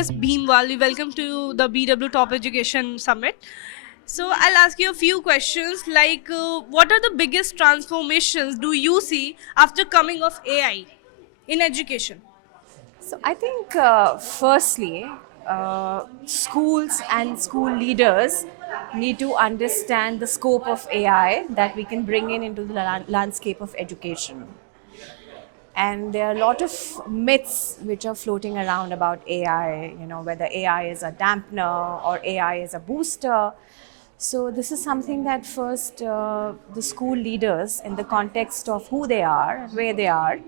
Miss Bhimwali. Welcome to the BW Top Education Summit. So I'll ask you a few questions like what are the biggest transformations do you see after coming of AI in education? So I think, firstly, schools and school leaders need to understand the scope of AI that we can bring in into the landscape of education. And there are a lot of myths which are floating around about AI, whether AI is a dampener or AI is a booster. So this is something that first the school leaders, in the context of who they are, where they are,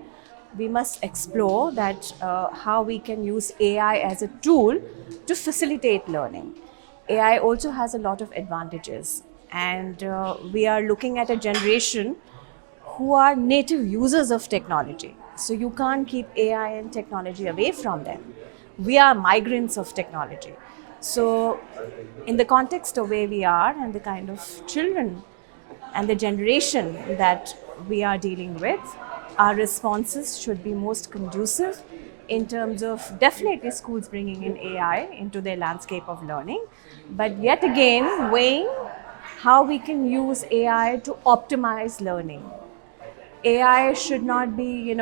we must explore that how we can use AI as a tool to facilitate learning. AI also has a lot of advantages, and we are looking at a generation who are native users of technology. So you can't keep AI and technology away from them. We are migrants of technology. So, in the context of where we are and the kind of children and the generation that we are dealing with, our responses should be most conducive in terms of definitely schools bringing in AI into their landscape of learning, but yet again weighing how we can use AI to optimize learning. AI should not be,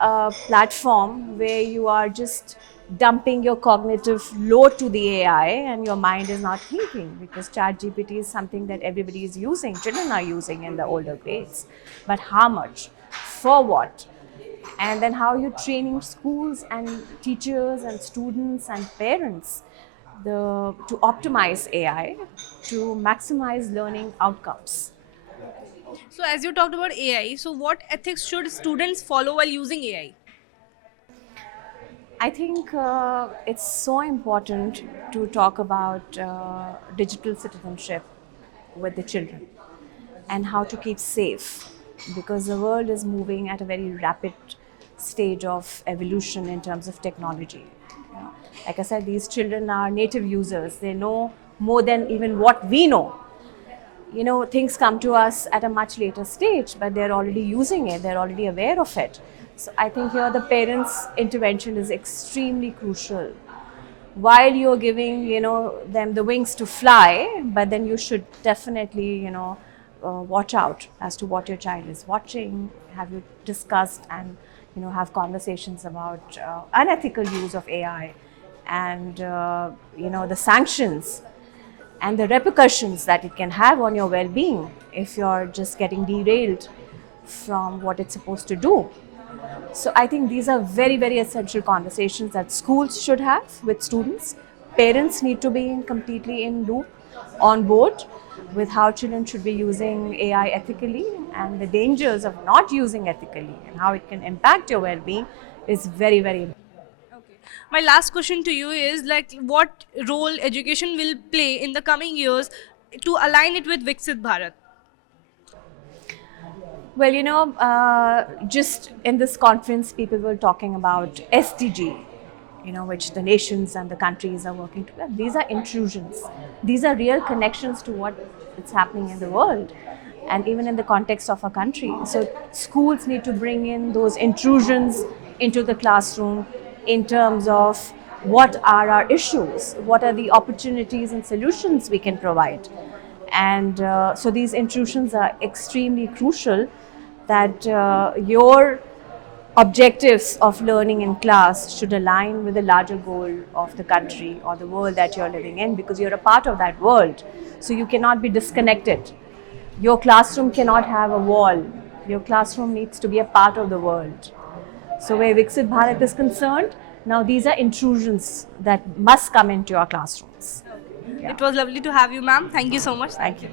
a platform where you are just dumping your cognitive load to the AI and your mind is not thinking, because ChatGPT is something that everybody is using, children are using in the older grades. But how much? For what? And then how you're training schools and teachers and students and parents to optimize AI to maximize learning outcomes. So as you talked about AI, so what ethics should students follow while using AI? I think it's so important to talk about digital citizenship with the children and how to keep safe, because the world is moving at a very rapid stage of evolution in terms of technology. You know, like I said, these children are native users. They know more than even what we know. Things come to us at a much later stage, but they're already using it, they're already aware of it. So I think here the parents' intervention is extremely crucial. While you're giving, them the wings to fly, but then you should definitely, watch out as to what your child is watching. Have you discussed and, have conversations about unethical use of AI and, the sanctions and the repercussions that it can have on your well-being if you're just getting derailed from what it's supposed to do. So I think these are very, very essential conversations that schools should have with students. Parents need to be completely in loop, on board with how children should be using AI ethically, and the dangers of not using ethically and how it can impact your well-being is very, very important. Okay. My last question to you is like what role education will play in the coming years to align it with Viksit Bharat? Well, just in this conference, people were talking about SDG, which the nations and the countries are working together. These are intrusions. These are real connections to what is happening in the world and even in the context of a country. So schools need to bring in those intrusions into the classroom in terms of what are our issues, what are the opportunities and solutions we can provide. And so these intrusions are extremely crucial, that your objectives of learning in class should align with the larger goal of the country or the world that you're living in, because you're a part of that world. So you cannot be disconnected. Your classroom cannot have a wall. Your classroom needs to be a part of the world. So where Viksit Bharat is concerned, now these are intrusions that must come into your classrooms. Yeah. It was lovely to have you, ma'am. Thank you so much. Thank you.